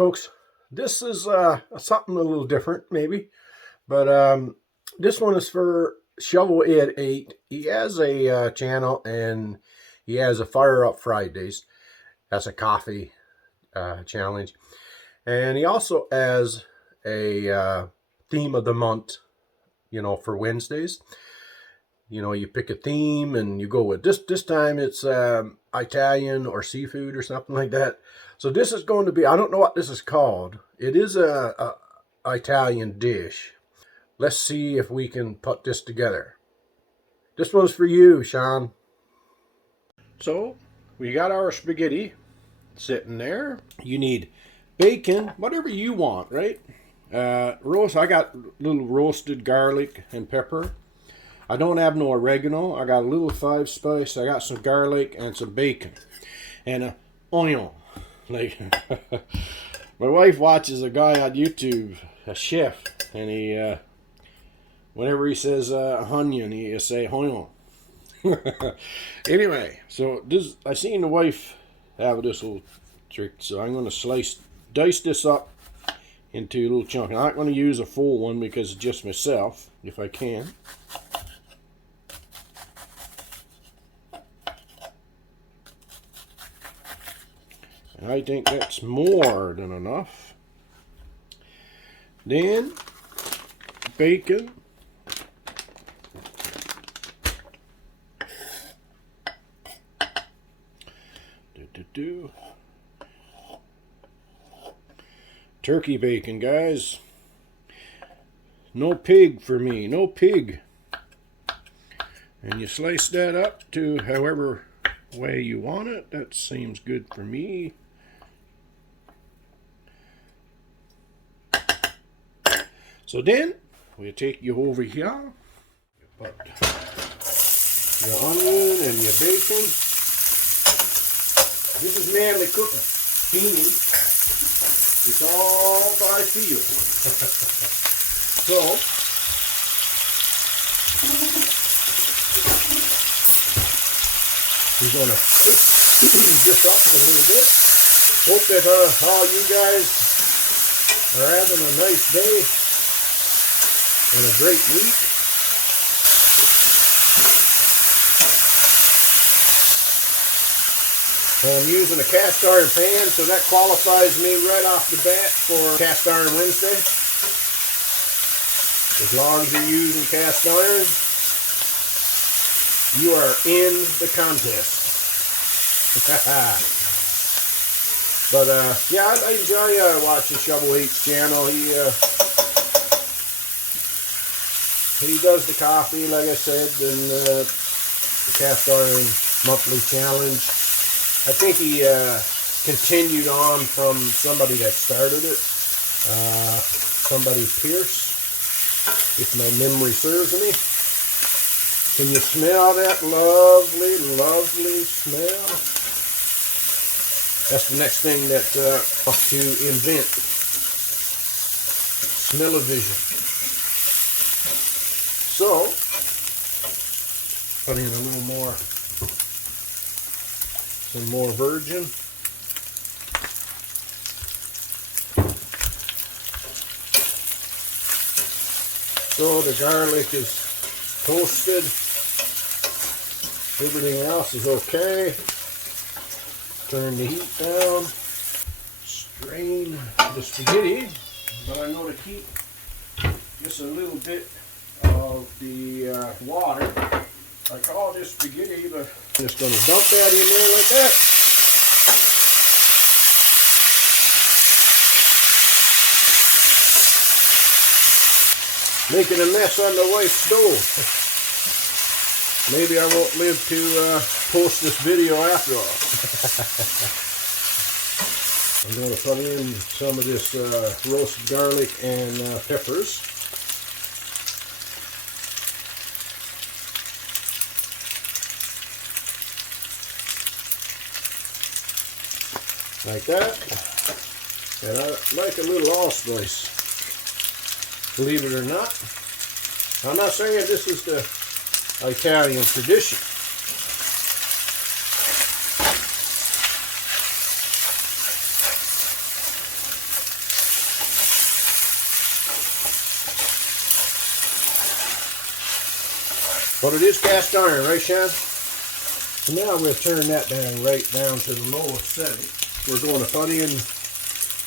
folks, this is something a little different maybe, but this one is for Shovelhead 8. He has a channel and he has a Fire Up Fridays. That's a coffee challenge. And he also has a theme of the month, you know, for Wednesdays. You know, you pick a theme and you go with this time it's Italian or seafood or something like that. So this is going to be, I don't know what this is called. It is a Italian dish. Let's see if we can put this together. This one's for you, Sean. So we got our spaghetti sitting there. You need bacon, whatever you want, right? Roast. I got little roasted garlic and pepper. I don't have no oregano. I got a little 5 spice. I got some garlic and some bacon and an onion. Like my wife watches a guy on YouTube, a chef, and he whenever he says onion, he say onion. Anyway, so this I seen the wife have this little trick, so I'm going to dice this up into a little chunk. I'm not going to use a full one because it's just myself, if I can. And I think that's more than enough. Then bacon. Turkey bacon, guys. No pig for me, no pig. And you slice that up to however way you want it. That seems good for me. So then we'll take you over here. You put your onion and your bacon. This is manly cooking. Steaming. It's all by feel. So we're gonna cook this up a little bit. Hope that all you guys are having a nice day and a great week. I'm using a cast iron pan, so that qualifies me right off the bat for Cast Iron Wednesday. As long as you're using cast iron, you are in the contest. But yeah, I enjoy watching Shovelhead's channel. He does the coffee, like I said, and the cast iron monthly challenge. I think he continued on from somebody that started it, somebody Pierce, if my memory serves me. Can you smell that lovely, lovely smell? That's the next thing that I want to invent. Smell-o-vision. So, put in a little more, some more virgin. So the garlic is toasted. Everything else is okay. Turn the heat down. Strain the spaghetti, but I'm going to keep just a little bit of the water. I call this spaghetti, but I'm just going to dump that in there like that. Making a mess on the wife's stove. Maybe I won't live to post this video after all. I'm going to put in some of this roasted garlic and peppers. Like that. And I like a little allspice. Believe it or not. I'm not saying this is the Italian tradition. But it is cast iron, right, Sean? So now we'll turn that down right down to the lowest setting. We're going to put in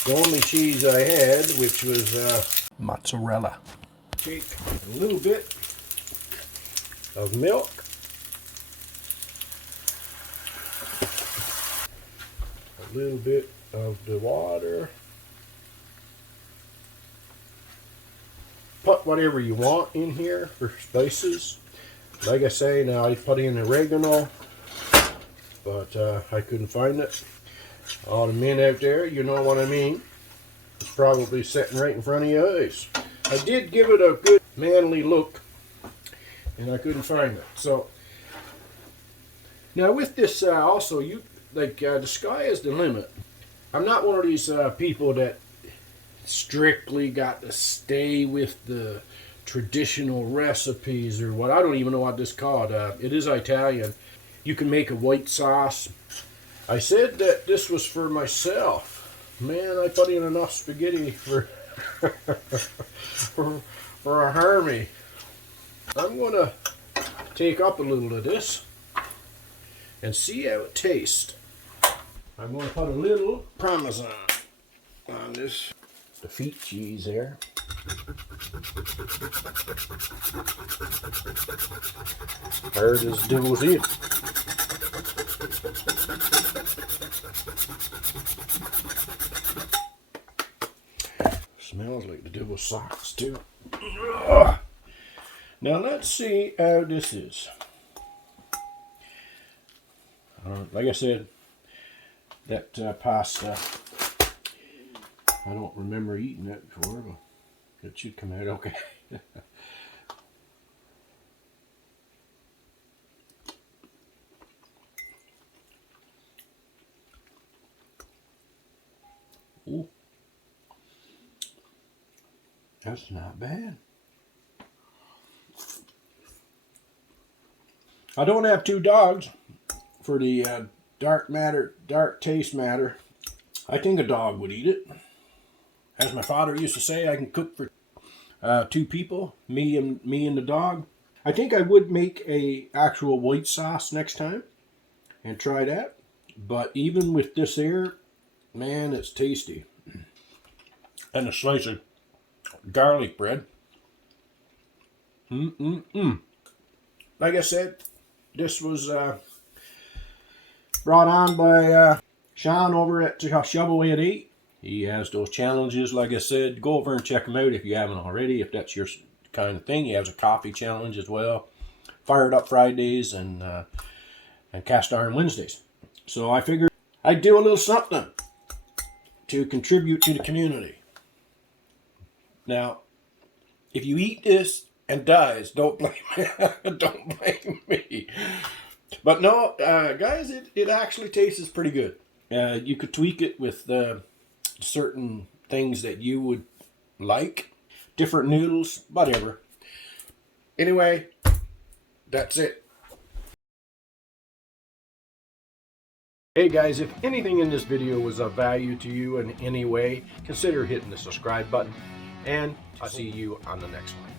the only cheese I had, which was mozzarella. Take a little bit of milk. A little bit of the water. Put whatever you want in here for spices. Like I say, now I put in oregano, but I couldn't find it. All the men out there, you know what I mean. It's probably sitting right in front of your eyes. I did give it a good manly look, and I couldn't find it. So now with this also, you like the sky is the limit. I'm not one of these people that strictly got to stay with the traditional recipes or what. I don't even know what this is called. It is Italian. You can make a white sauce. I said that this was for myself. Man, I put in enough spaghetti for for a army. I'm gonna take up a little of this and see how it tastes. I'm gonna put a little parmesan on this. The feet cheese there. Hard as devil's head. Smells like the devil's socks too. Ugh. Now let's see how this is. Like I said, that pasta, I don't remember eating that before, but it should come out okay. Ooh. That's not bad. I don't have two dogs for the dark taste matter. I think a dog would eat it. As my father used to say, I can cook for two people, me and the dog. I think I would make a actual white sauce next time and try that. But even with this here, man, it's tasty. And a slice of garlic bread. Like I said, this was brought on by Sean over at Shovel at 8. He has those challenges, like I said. Go over and check him out if you haven't already, if that's your kind of thing. He has a coffee challenge as well. Fired Up Fridays and Cast Iron Wednesdays. So I figured I'd do a little something to contribute to the community. Now, if you eat this and dies, don't blame me. Don't blame me. But no, guys, it actually tastes pretty good. You could tweak it with certain things that you would like. Different noodles, whatever. Anyway, that's it. Hey guys, if anything in this video was of value to you in any way, consider hitting the subscribe button. And I'll see you on the next one.